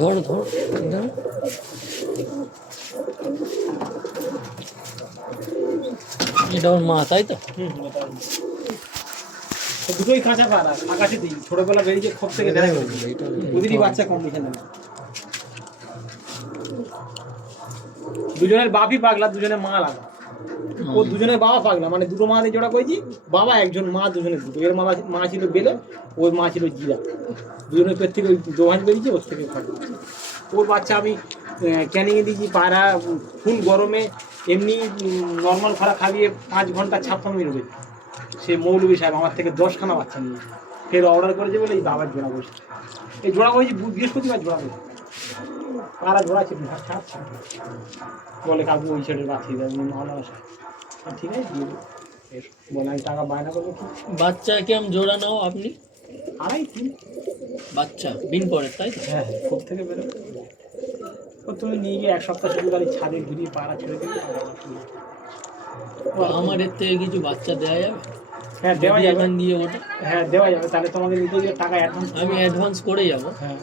ধর ধর ধর। এটা ওর মা, তাই তো? দুটোই কাঁচা পাড়া, আকাশে দিই ছোটবেলা বেরিয়েছে খোপ থেকে দেখা গেছে ওদেরই বাচ্চা কন্ডিশনে। দুজনের বাপই পাগলা, দুজনের মা আলাদা। ও দুজনের বাবা পাগলা, মানে দুটো মা দিয়ে জোড়া করেছি, বাবা একজন, মা দুজনের দুটো। এর মা ছিল বেলে, ওর মা ছিল জিরা। দুজনের পেট থেকে ওই দোহান বেরিয়েছে, ওর থেকে খাবে। ওর বাচ্চা আমি ক্যানিংয়ে দিয়েছি পায়রা, ফুল গরমে এমনি নর্মাল খারা খাইয়ে 5 ঘন্টা 56 মিনিট হয়েছে। সে মৌলবী সাহেব আমার থেকে 10খানা বাচ্চা নিয়ে ফের অর্ডার করেছে বলে এই বাবার জোড়া বসে। এই জোড়া বসেছি বৃহস্পতিবার জোড়া বসে, পাড়া জোড়া ছিল বলে কাকু ওই ছেলের বাঁচিয়ে দেয় ভালো আসে। ঠিক আছে দিয়ে দেবো। বলে আমি টাকা বায়না করবো কি? বাচ্চা কেমন জোড়া নাও আপনি? 2.5-3 বাচ্চা দিন পরে, তাই তো? হ্যাঁ হ্যাঁ, খুব থেকে বেরোবে। ও তুমি নিয়ে গিয়ে 1 সপ্তাহ শুধু গাড়ি ছাদে ঘুরিয়ে পাড়া ছেড়ে দিলে তো আমার এর থেকে কিছু বাচ্চা দেওয়া যাবে? হ্যাঁ দেওয়া যাবে। দিয়ে ওটা হ্যাঁ দেওয়া যাবে, তাহলে তোমাদের নিতে গিয়ে টাকা অ্যাডভান্স আমি অ্যাডভান্স করে যাবো। হ্যাঁ